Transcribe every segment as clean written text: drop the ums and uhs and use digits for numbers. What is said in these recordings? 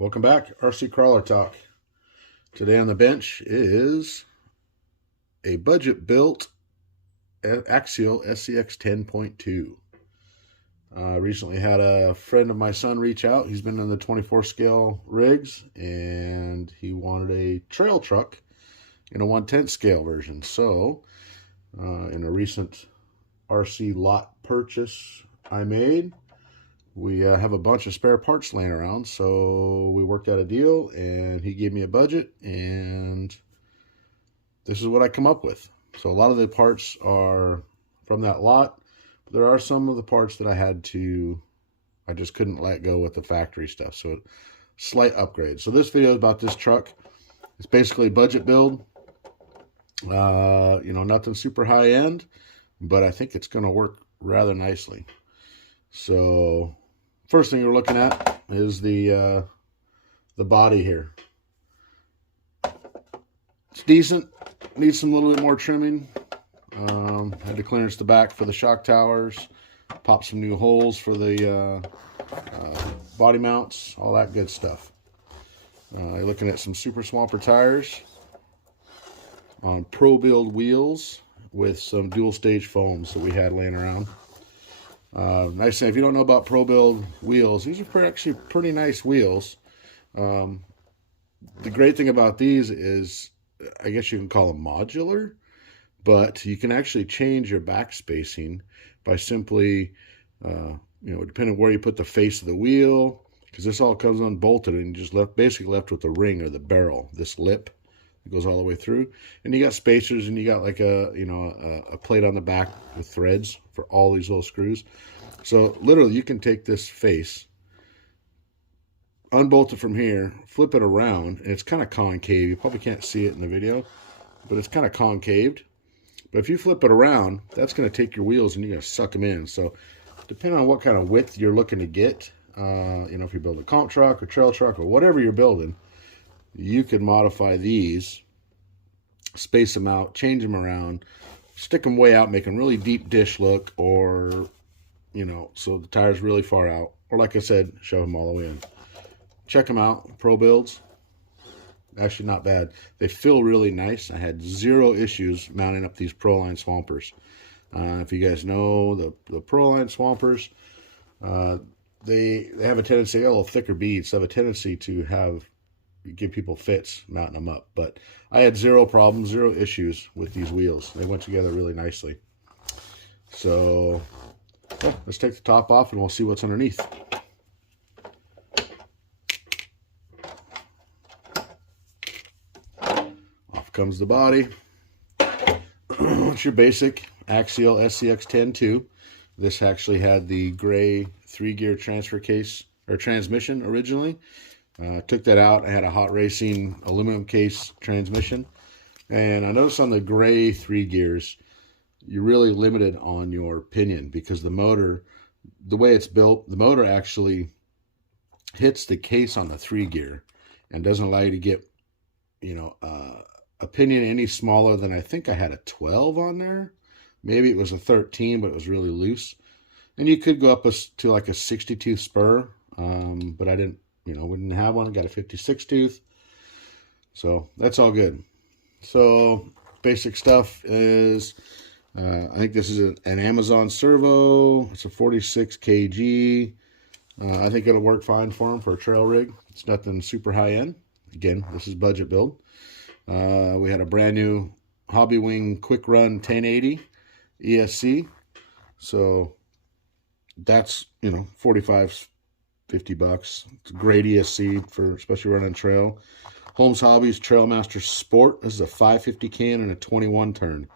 Welcome back, RC Crawler Talk. Today on the bench is a budget-built Axial Scx10.2. I recently had a friend of my son reach out. He's been in the 24 scale rigs, and he wanted a trail truck in a 1/10 scale version. So, in a recent RC lot purchase I made, we have a bunch of spare parts laying around, so we worked out a deal, and he gave me a budget, and this is what I come up with. So a lot of the parts are from that lot, but there are some of the parts that I just couldn't let go with the factory stuff, so slight upgrade. So this video is about this truck. It's basically a budget build. Nothing super high end, but I think it's going to work rather nicely. So first thing you're looking at is the body here. It's decent, needs some little bit more trimming. Had to clearance the back for the shock towers, pop some new holes for the body mounts, all that good stuff. You're looking at some super swamper tires on PROBUILD wheels with some dual stage foams that we had laying around. Nice thing, if you don't know about PROBUILD wheels, these are actually pretty nice wheels. The great thing about these is, I guess you can call them modular, but you can actually change your back spacing by simply, depending on where you put the face of the wheel, because this all comes unbolted and you just basically left with the ring or the barrel, this lip. It goes all the way through, and you got spacers, and you got like a plate on the back with threads for all these little screws. So literally you can take this face, unbolt it from here, flip it around, and it's kind of concave. You probably can't see it in the video, but it's kind of concaved. But if you flip it around, that's going to take your wheels and you're going to suck them in. So depending on what kind of width you're looking to get, if you build a comp truck or trail truck or whatever you're building, you could modify these, space them out, change them around, stick them way out, make them really deep dish look, or, so the tire's really far out. Or like I said, shove them all the way in. Check them out, PROBUILDs. Actually not bad. They feel really nice. I had zero issues mounting up these Proline swampers. If you guys know the Proline swampers, they have a tendency, they got a little thicker beads, so they have a tendency to give people fits mounting them up. But I had zero problems, zero issues with these wheels. They went together really nicely. So let's take the top off and we'll see what's underneath. Off comes the body. It's your basic Axial Scx10.2. This actually had the gray 3-gear transfer case or transmission originally. Took that out. I had a hot racing aluminum case transmission, and I noticed on the gray 3 gears you're really limited on your pinion, because the motor, the way it's built, the motor actually hits the case on the 3 gear and doesn't allow you to get a pinion any smaller than, I think I had a 12 on there. Maybe it was a 13, but it was really loose, and you could go up to like a 60 spur, but I didn't. We didn't have one. I got a 56 tooth. So that's all good. So basic stuff is, I think this is an Amazon servo. It's a 46 kg. I think it'll work fine for them for a trail rig. It's nothing super high end. Again, this is budget build. We had a brand new Hobbywing Quicrun 1080 ESC. So that's, 45, 50 bucks. It's a great ESC for especially running trail. HOLMES HOBBIES Crawlmaster Sport. This is a 550 can and a 21 turn.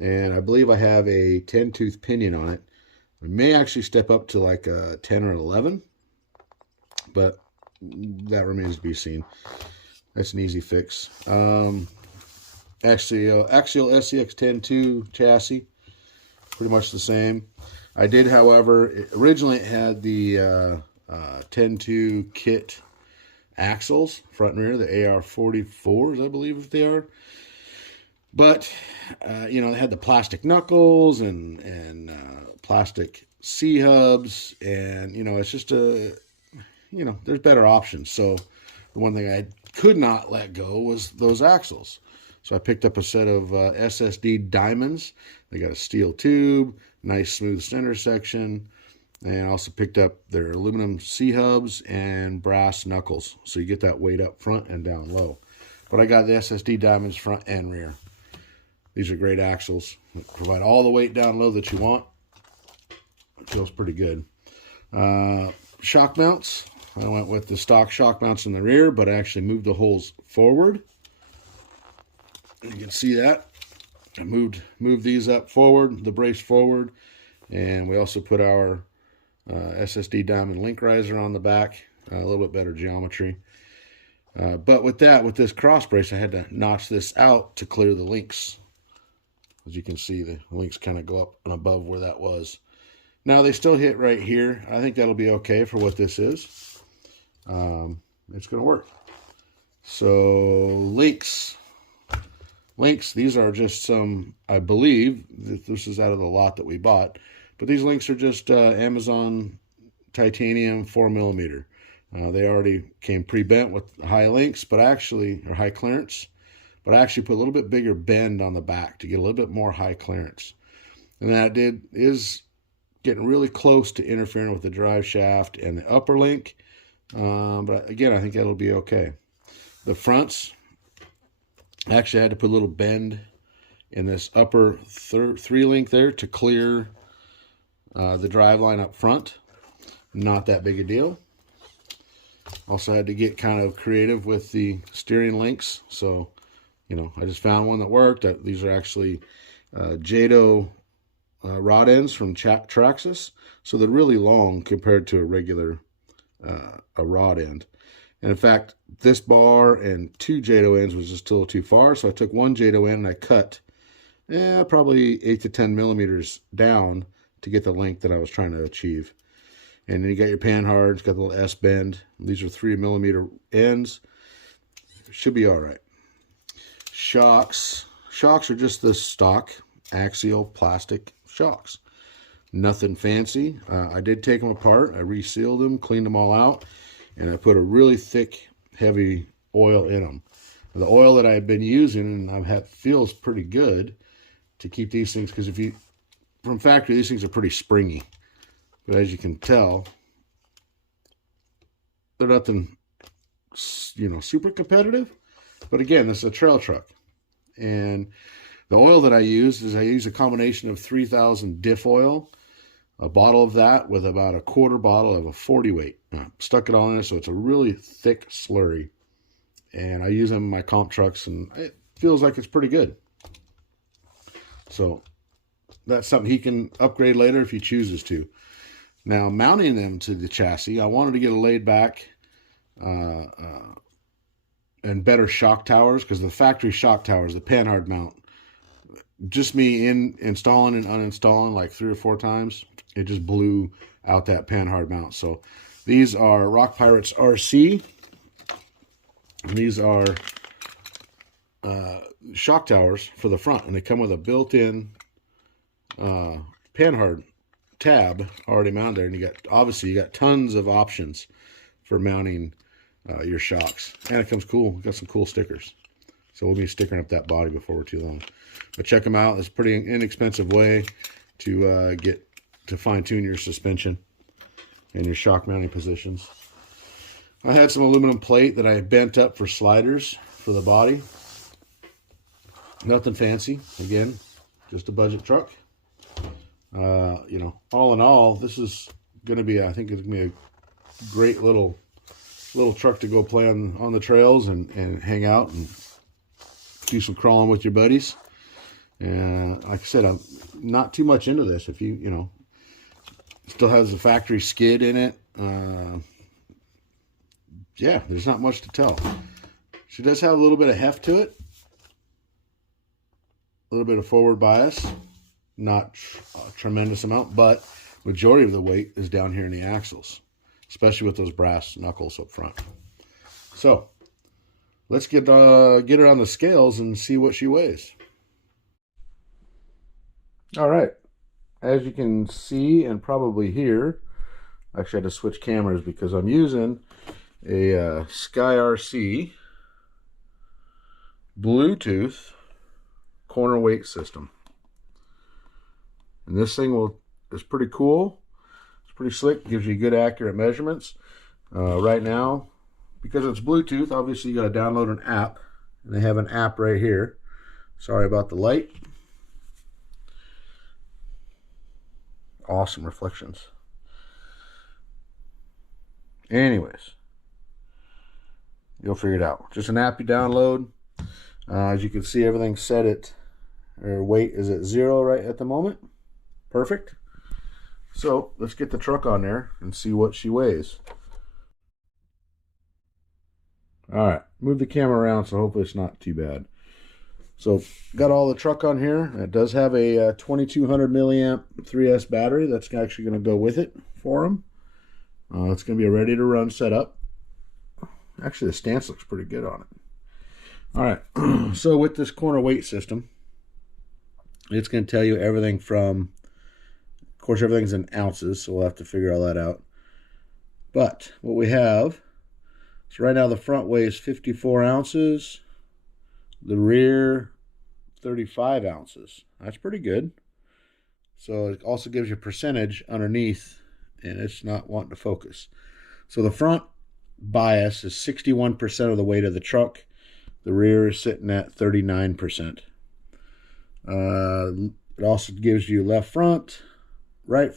And I believe I have a 10-tooth pinion on it. I may actually step up to like a 10 or 11, but that remains to be seen. That's an easy fix. Axial Scx10.2 chassis. Pretty much the same. I did, however, originally it had the 10.2 kit axles, front and rear, the AR44s, I believe they are. But, they had the plastic knuckles and plastic C-hubs, and, it's just a, you know, there's better options. So the one thing I could not let go was those axles. So I picked up a set of SSD diamonds. They got a steel tube, nice smooth center section, and I also picked up their aluminum C-hubs and brass knuckles. So you get that weight up front and down low. But I got the SSD diamonds front and rear. These are great axles. They provide all the weight down low that you want. It feels pretty good. Shock mounts. I went with the stock shock mounts in the rear, but I actually moved the holes forward. You can see that. I moved these up forward, the brace forward, and we also put our SSD diamond link riser on the back. A little bit better geometry. But with this cross brace, I had to notch this out to clear the links. As you can see, the links kind of go up and above where that was. Now they still hit right here. I think that'll be okay for what this is. It's going to work. So links, these are just some, I believe, this is out of the lot that we bought, but these links are just Amazon titanium 4mm. They already came pre-bent with high links, but actually, or high clearance, but I actually put a little bit bigger bend on the back to get a little bit more high clearance. And that is getting really close to interfering with the drive shaft and the upper link. But again, I think that'll be okay. The fronts, actually I had to put a little bend in this upper 3 link there to clear the drive line up front. Not that big a deal. Also had to get kind of creative with the steering links. So, you know, I just found one that worked. These are actually Jado rod ends from Traxxas. So they're really long compared to a regular a rod end. And in fact, this bar and 2 Jado ends was just a little too far. So I took 1 Jado end and I cut probably 8 to 10 millimeters down to get the length that I was trying to achieve. And then you got your panhards, got the little S bend. These are 3mm ends. Should be all right. Shocks are just the stock axial plastic shocks. Nothing fancy. I did take them apart. I resealed them, cleaned them all out, and I put a really thick, heavy oil in them. The oil that I've been using, and I've had, feels pretty good to keep these things, because if you, from factory, these things are pretty springy. But as you can tell, they're nothing, you know, super competitive. But again, this is a trail truck. And the oil that I use is I use a combination of 3000 diff oil, a bottle of that with about a quarter bottle of a 40 weight. Stuck it all in there, so it's a really thick slurry. And I use them in my comp trucks, and it feels like it's pretty good. So that's something he can upgrade later if he chooses to. Now, mounting them to the chassis, I wanted to get a laid back and better shock towers, because the factory shock towers, the panhard mount, just me installing and uninstalling like 3 or 4 times, it just blew out that panhard mount. So these are Rock Pirates RC. And these are shock towers for the front, and they come with a built-in panhard tab already mounted there. And you got tons of options for mounting your shocks, and it comes cool. Got some cool stickers, so we'll be sticking up that body before we're too long. But check them out. It's a pretty inexpensive way to get to fine-tune your suspension and your shock mounting positions. I had some aluminum plate that I bent up for sliders for the body. Nothing fancy. Again, just a budget truck. You know, all in all, this is going to be, I think it's going to be a great little truck to go play on the trails and hang out and do some crawling with your buddies. And like I said, I'm not too much into this. If you know, still has the factory skid in it. Yeah, there's not much to tell. She does have a little bit of heft to it. A little bit of forward bias. Not a tremendous amount, but majority of the weight is down here in the axles, especially with those brass knuckles up front. So let's get her on the scales and see what she weighs. All right, as you can see and probably hear, Actually, I had to switch cameras because I'm using a SkyRC Bluetooth corner weight system. And this thing is pretty cool. It's pretty slick. Gives you good accurate measurements. Right now, because it's Bluetooth, obviously you got to download an app. And they have an app right here. Sorry about the light. Awesome reflections. Anyways, you'll figure it out. Just an app you download. As you can see, everything's set at, or weight is at 0 right at the moment. Perfect. So let's get the truck on there and see what she weighs. All right, move the camera around so hopefully it's not too bad. So got all the truck on here. It does have a 2200 milliamp 3S battery. That's actually going to go with it for them. It's going to be a ready to run setup. Actually, the stance looks pretty good on it. All right, so with this corner weight system, it's going to tell you everything from, of course, everything's in ounces, so we'll have to figure all that out. But what we have, so right now the front weighs 54 ounces, the rear 35 ounces. That's pretty good. So it also gives you a percentage underneath, and it's not wanting to focus. So the front bias is 61% of the weight of the truck. The rear is sitting at 39%. It also gives you left front, right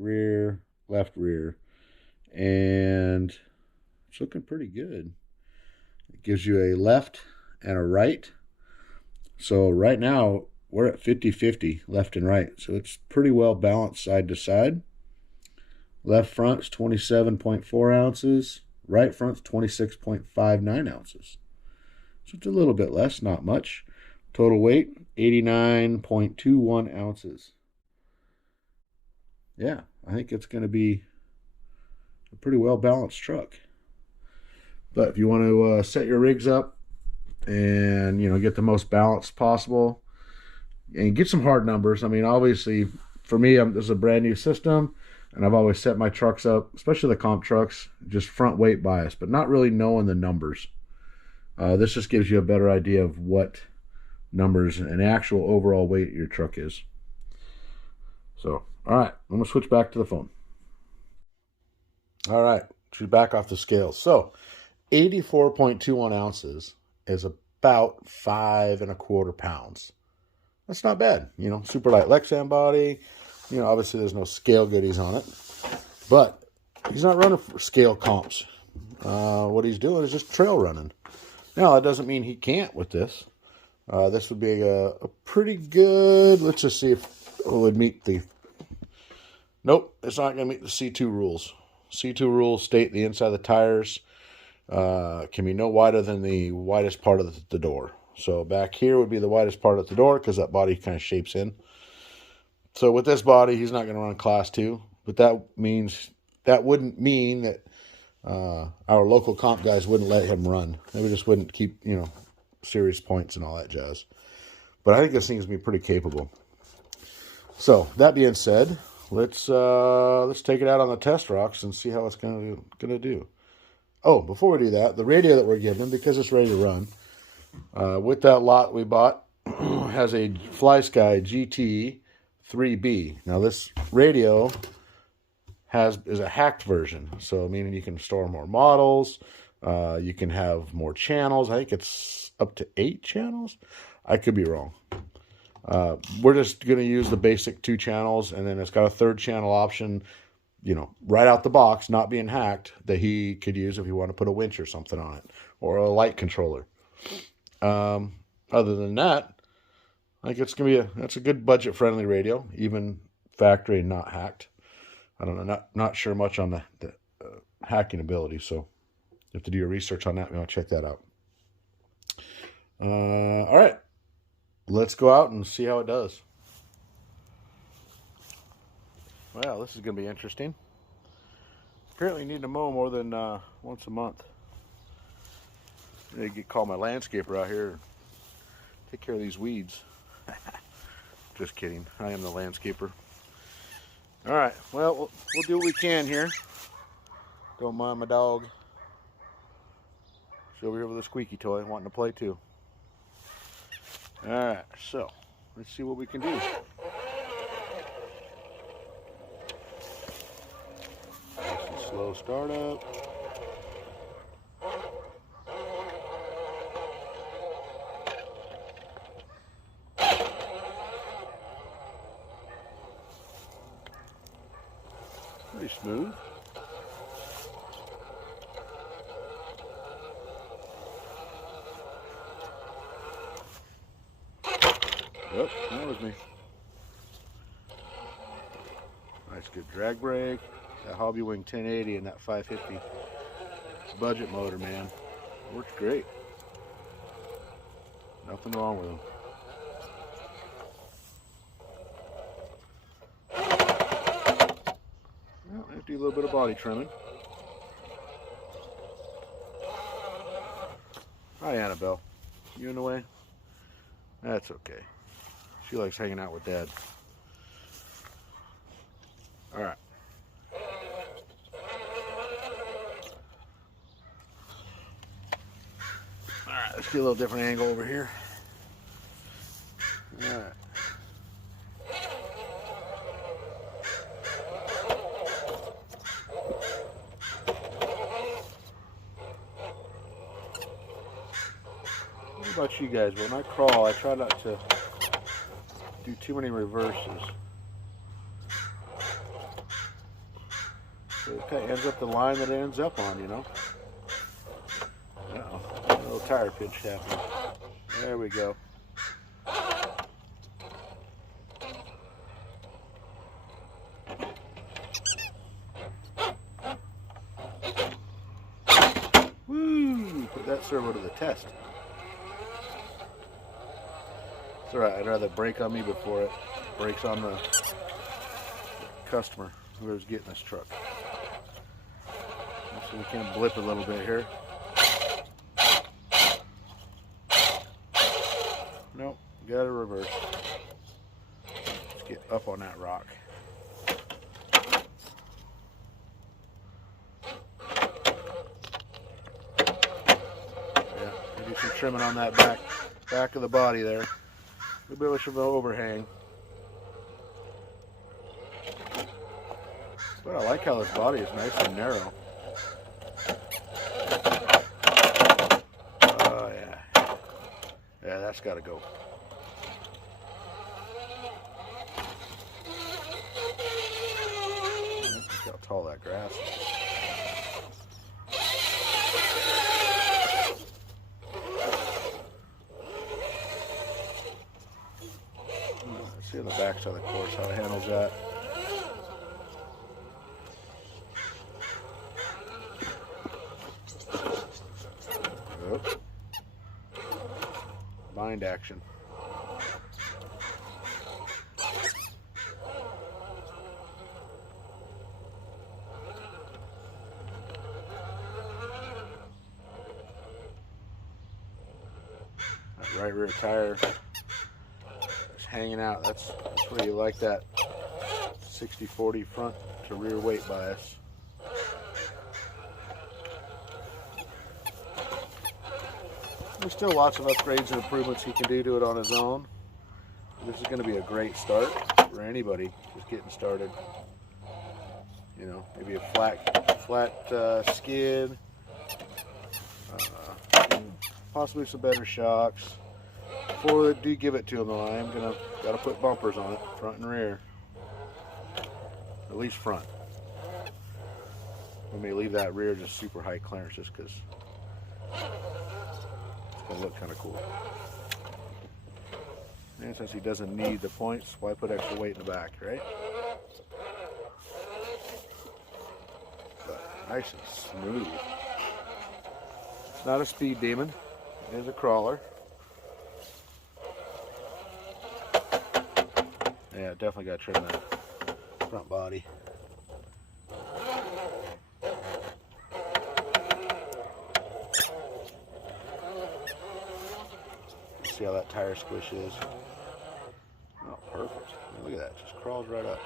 rear, left rear. And it's looking pretty good. It gives you a left and a right. So right now we're at 50-50 left and right. So it's pretty well balanced side to side. Left front's 27.4 ounces. Right front's 26.59 ounces. So it's a little bit less, not much. Total weight, 89.21 ounces. Yeah, I think it's going to be a pretty well balanced truck. But if you want to set your rigs up and, you know, get the most balance possible and get some hard numbers. I mean, obviously, for me, this is a brand new system, and I've always set my trucks up, especially the comp trucks, just front weight bias, but not really knowing the numbers. This just gives you a better idea of what numbers and actual overall weight your truck is. So, all right, I'm going to switch back to the phone. All right, she's back off the scale. So, 84.21 ounces is about 5 1/4 pounds. That's not bad. You know, super light Lexan body. You know, obviously there's no scale goodies on it, but he's not running for scale comps. What he's doing is just trail running. Now, that doesn't mean he can't with this. This would be a pretty good, let's just see if it would meet the, nope, it's not going to meet the C2 rules. C2 rules state the inside of the tires can be no wider than the widest part of the door. So back here would be the widest part of the door because that body kind of shapes in. So with this body, he's not going to run class 2, but that wouldn't mean that our local comp guys wouldn't let him run. They just wouldn't keep, you know, series points and all that jazz. But I think this thing's going to be pretty capable. So that being said, let's take it out on the test rocks and see how it's going to do. Oh, before we do that, the radio that we're given, because it's ready to run, with that lot we bought, has a FLYSKY GT3B. Now this radio is a hacked version, so meaning you can store more models, you can have more channels. I think it's up to 8 channels. I could be wrong. We're just going to use the basic 2 channels, and then it's got a 3rd channel option, you know, right out the box, not being hacked, that he could use if he wanted to put a winch or something on it, or a light controller. Other than that, I think it's going to be that's a good budget-friendly radio, even factory and not hacked. I don't know, not sure much on the hacking ability, so you have to do your research on that. You want to check that out. All right, let's go out and see how it does. Well, this is going to be interesting. Apparently you need to mow more than once a month. I need to call my landscaper out here and take care of these weeds. Just kidding. I am the landscaper. All right, well, we'll do what we can here. Don't mind my dog. She's over here with a squeaky toy, wanting to play too. All right, so let's see what we can do. Slow startup. Pretty smooth. Yep, that was me. Nice, good drag brake. That Hobbywing 1080 and that 550 budget motor, man, works great. Nothing wrong with them. Well, I have to do a little bit of body trimming. Hi, Annabelle. You in the way? That's okay. She likes hanging out with Dad. All right. Alright, let's get a little different angle over here. Alright. What about you guys? When I crawl, I try not to do too many reverses. So it kind of ends up the line that it ends up on, you know? Uh-oh. A little tire pinch happening. There we go. Woo! Put that servo to the test. It's alright, I'd rather brake on me before it brakes on the customer, whoever's getting this truck. So we can blip a little bit here. Nope, got to reverse. Let's get up on that rock. Yeah, do some trimming on that back of the body there. A little bit of an overhang. But I like how this body is nice and narrow. Oh yeah. Yeah, that's got to go. Look how tall that grass is. Let's see on the back side of the course how it handles that. Oops. Bind action. That right rear tire is hanging out. That's where you like that 60-40 front to rear weight bias. There's still lots of upgrades and improvements he can do to it on his own. This is going to be a great start for anybody just getting started. You know, maybe a flat skid, possibly some better shocks. Before they do give it to him, though, I am gotta put bumpers on it, front and rear. At least front. We may leave that rear just super high clearance just because it's gonna look kind of cool. And since he doesn't need the points, why put extra weight in the back, right? But nice and smooth. It's not a speed demon. It is a crawler. Yeah, definitely got to trim that front body. See how that tire squish is. Oh, perfect. Look at that, just crawls right up.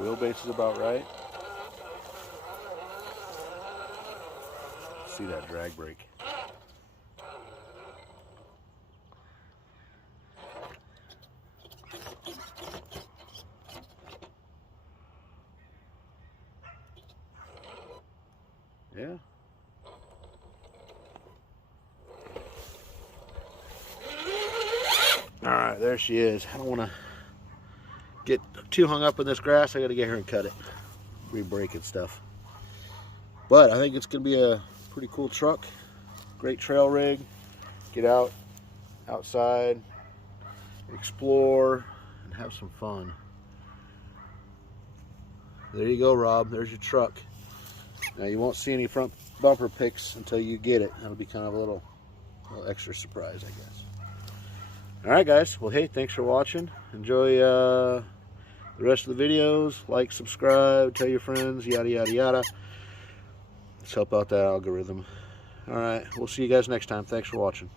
wheelbase is about right. See that drag brake. Yeah. All right, there she is. I don't want to get too hung up in this grass. I got to get here and cut it, re-brake and stuff. But I think it's going to be a pretty cool truck. Great trail rig. Get out, outside, explore, and have some fun. There you go, Rob. There's your truck. Now you won't see any front bumper pics until you get it. That'll be kind of a little extra surprise, I guess. All right, guys. Well, hey, thanks for watching. Enjoy the rest of the videos. Like, subscribe, tell your friends, yada, yada, yada. Let's help out that algorithm. All right. We'll see you guys next time. Thanks for watching.